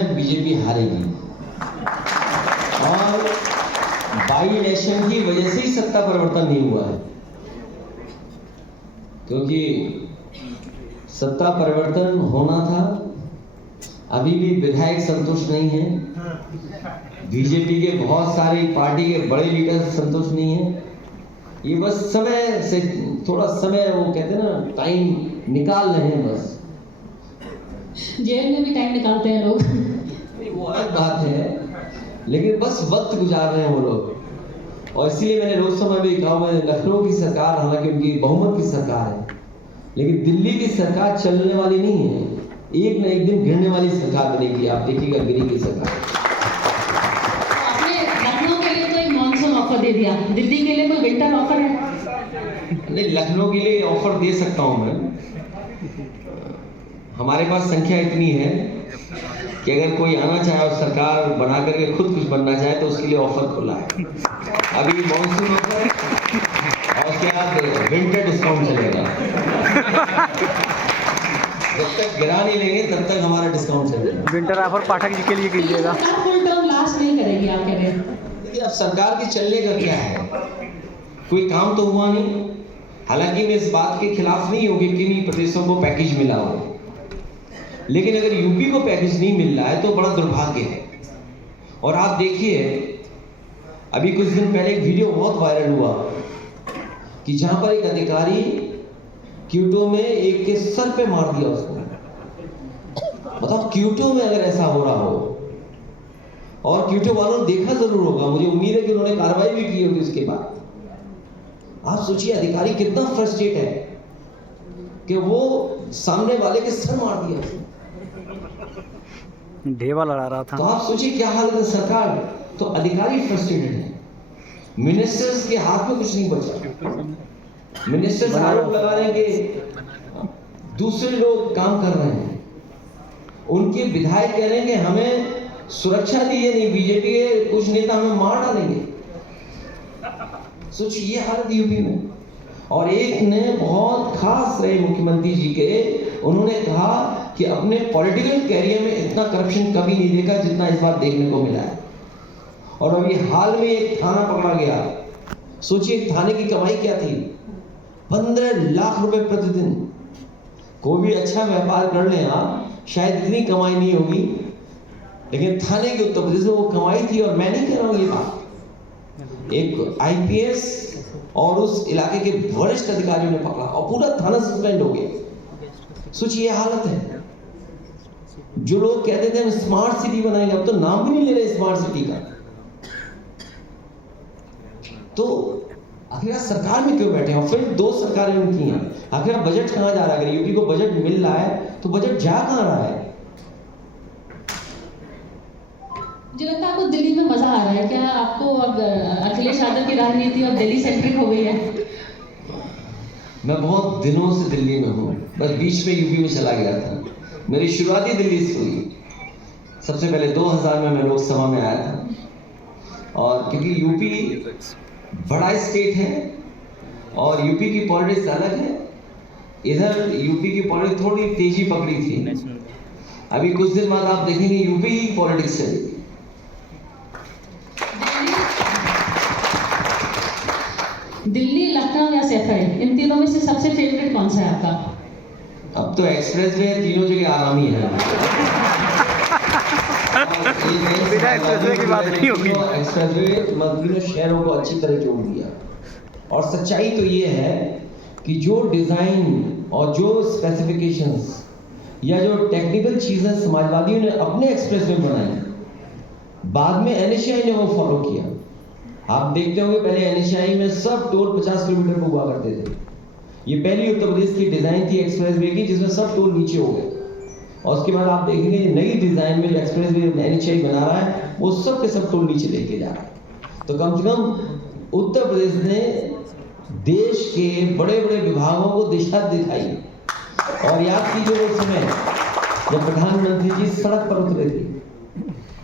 है बीजेपी हारेगी और by election की वजह से ही सत्ता परिवर्तन नहीं हुआ है, क्योंकि सत्ता परिवर्तन होना था। अभी भी विधायक संतुष्ट नहीं है, बीजेपी के बहुत सारी पार्टी के बड़े लीडर संतुष्ट नहीं है। ये बस समय से थोड़ा समय, वो कहते हैं ना, टाइम निकाल रहे हैं बस। जेल में भी टाइम निकालते हैं लोग। वो अलग बात है, लेकिन बस वक्त गुजार रहे हैं वो लोग। और इसीलिए मैंने लोकसभा में कहा, मैंने लखनऊ की सरकार, हालांकि उनकी बहुमत की सरकार है, लेकिन दिल्ली की सरकार चलने वाली नहीं है। एक न एक दिन गिरने वाली सरकार बनेगी, आप देखिएगा गिरेगी सरकार। आपने लखनऊ के लिए तो एक मॉनसून ऑफर दे दिया, दिल्ली के लिए कोई विंटर ऑफर है? नहीं, लखनऊ के लिए ऑफर दे सकता हूं मैं। हमारे पास संख्या इतनी है कि अगर कोई आना चाहे और सरकार बना करके खुद कुछ बनना चाहे तो उसके लिए ऑफर खुला है। अभी मॉनसून ऑफर और उसके बाद विंटर डिस्काउंट चलेगा। जब तक गिरा नहीं लेंगे तब तक हमारा डिस्काउंट चलेगा। विंटर ऑफर पाठक जी के लिए कीजिएगा। फुल टर्म लास्ट नहीं करेगी, आप कह रहे हैं? देखिए, अब सरकार के चलने का क्या है, कोई काम तो हुआ नहीं। हालांकि मैं इस बात के खिलाफ नहीं हूँ कि किन्हीं प्रदेशों को पैकेज मिला हो, लेकिन अगर यूपी को पैकेज नहीं मिल रहा है तो बड़ा दुर्भाग्य है। और आप देखिए, अभी कुछ दिन पहले एक वीडियो बहुत वायरल हुआ कि जहां पर एक अधिकारी क्यूटो में एक के सर पे मार दिया उसको। बताओ, क्यूटो में अगर ऐसा हो रहा हो, और क्यूटो वालों ने देखा जरूर होगा, मुझे उम्मीद है कि उन्होंने कार्रवाई भी की होगी उसके बाद। आप सोचिए, अधिकारी कितना फ्रस्ट्रेट है कि वो सामने वाले के सर मार दिया, ढेवा लड़ा रहा था। तो आप सोचिए क्या हालत है सरकार। तो अधिकारी फ्रस्ट्रेटेड है, मिनिस्टर्स के हाथ में कुछ नहीं बचा। मिनिस्टर्स आरोप लगा रहे हैं कि दूसरे लोग काम कर रहे हैं, उनके विधायक कह रहे हैं कि हमें सुरक्षा दीजिए, नहीं बीजेपी के कुछ नेता हमें मार डालेंगे। सोचिए ये हालत यूपी में। और एक ने बहुत खास रहे मुख्यमंत्री जी के, उन्होंने कहा कि अपने पॉलिटिकल कैरियर में इतना करप्शन कभी नहीं देखा जितना इस बार देखने को मिला है। और अभी हाल में एक थाना पकड़ा गया। सोचिए थाने की कमाई क्या थी, 15 लाख रुपए प्रतिदिन। कोई भी अच्छा व्यापार कर ले आप, शायद इतनी कमाई नहीं होगी, लेकिन थाने के उत्तर प्रदेश में वो कमाई थी। और मैं नहीं कह रहा हूं ये बात, एक आईपीएस और उस इलाके के वरिष्ठ अधिकारियों ने पकड़ा और पूरा थाना सस्पेंड हो गया। सोचिए ये हालत है। जो लोग कहते थे हम स्मार्ट सिटी बनाएंगे, अब तो नाम भी नहीं ले रहे स्मार्ट सिटी का। तो आखिर सरकार में क्यों बैठे हैं? और फिर 2 सरकारें उनकी हैं, आखिर बजट कहां जा रहा है? अगर यूपी को बजट मिल रहा है तो बजट जा कहां रहा है? मुझे लगता है आपको दिल्ली में मजा आ रहा है क्या? आपको अब अखिलेश यादव की राजनीति अब दिल्ली सेंट्रिक हो गई है? मैं बहुत दिनों से दिल्ली में हूँ, बस बीच में यूपी में चला गया था। मेरी शुरुआती दिल्ली से हुई। सबसे पहले 2000 में मैं लोकसभा में आया था। और क्योंकि यूपी बड़ा स्टेट है और यूपी की पॉलिटिक्स अलग है, इधर यूपी की पॉलिटिक्स थोड़ी तेजी पकड़ी थी। अभी कुछ दिन बाद आप देखेंगे यूपी की पॉलिटिक्स चलेगी। दिल्ली, लखनऊ या सैफई, इन तीनों में से सबसे फेवरेट कौन सा है आपका? अब तो एक्सप्रेस वे तीनों जगह आरामी है। एक्सप्रेस की बात नहीं होगी। एक्सप्रेस वे मतलब शहरों को अच्छी तरह जोड़ दिया। और सच्चाई तो ये है कि जो डिजाइन और जो स्पेसिफिकेशंस या जो टेक्निकल चीजें समाजवादियों ने अपने एक्सप्रेस वे बनाई, बाद में एनएचआई ने वो फॉलो किया। आप देखते होंगे पहले एनएचआई में सब टोल 50 किलोमीटर पर हुआ करते थे। ये पहली उत्तर प्रदेश की डिजाइन थी एक्सप्रेसवे की जिसमें सब टोल नीचे हो गए। और उसके बाद आप देखेंगे नई डिजाइन में जो एक्सप्रेसवे एनएचआई बना रहा है वो सब के सब टोल नीचे लेके जा रहा है। तो कम से कम उत्तर प्रदेश ने देश के बड़े बड़े विभागों को दिशा दिखाई। और याद कीजिए वो समय जब प्रधानमंत्री जी सड़क पर उतरे थे,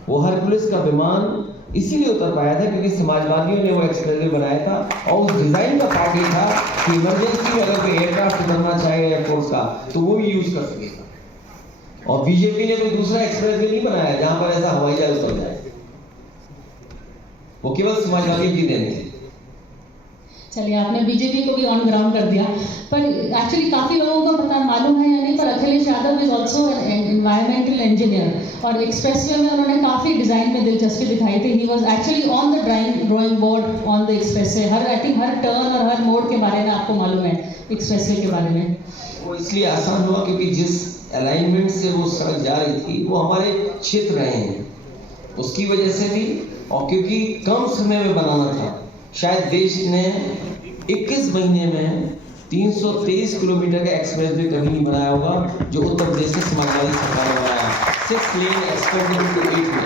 वो हरकुलिस का विमान इसीलिए उतर पाया था क्योंकि समाजवादियों ने वो एक्सप्रेसवे बनाया था। और उस डिजाइन का पार्ट ये था कि इमरजेंसी में अगर कोई एयरक्राफ्ट उतरना चाहे एयरफोर्स का तो वो भी यूज कर सकेगा। और बीजेपी ने कोई दूसरा एक्सप्रेस वे नहीं बनाया जहां पर ऐसा हवाई जहाज उतर जाए, वो केवल समाजवादी की देन थी। चलिए, आपने बीजेपी को भी ऑन ग्राउंड कर दिया, पर एक्चुअली काफ़ी लोगों को पता मालूम है या नहीं, पर Akhilesh Yadav is also environmental engineer और एक्सप्रेसवे में उन्होंने काफ़ी डिज़ाइन में दिलचस्पी दिखाई थी। He was actually on the drawing board on the expressway. I think her turn और हर मोड के बारे में आपको मालूम है, एक्सप्रेसवे के बारे में। वो इसलिए आसान हुआ क्योंकि जिस अलाइनमेंट से वो सड़क जा रही थी वो हमारे क्षेत्र रहे हैं, उसकी वजह से भी, और क्योंकि कम समय में बनाना था। शायद देश ने 21 महीने में 323 किलोमीटर का एक्सप्रेस वे कभी नहीं बनाया होगा जो उत्तर प्रदेश की समाजवादी सरकार ने बनाया। 6 लेन एक्सपेंडेड टू 8 लेन।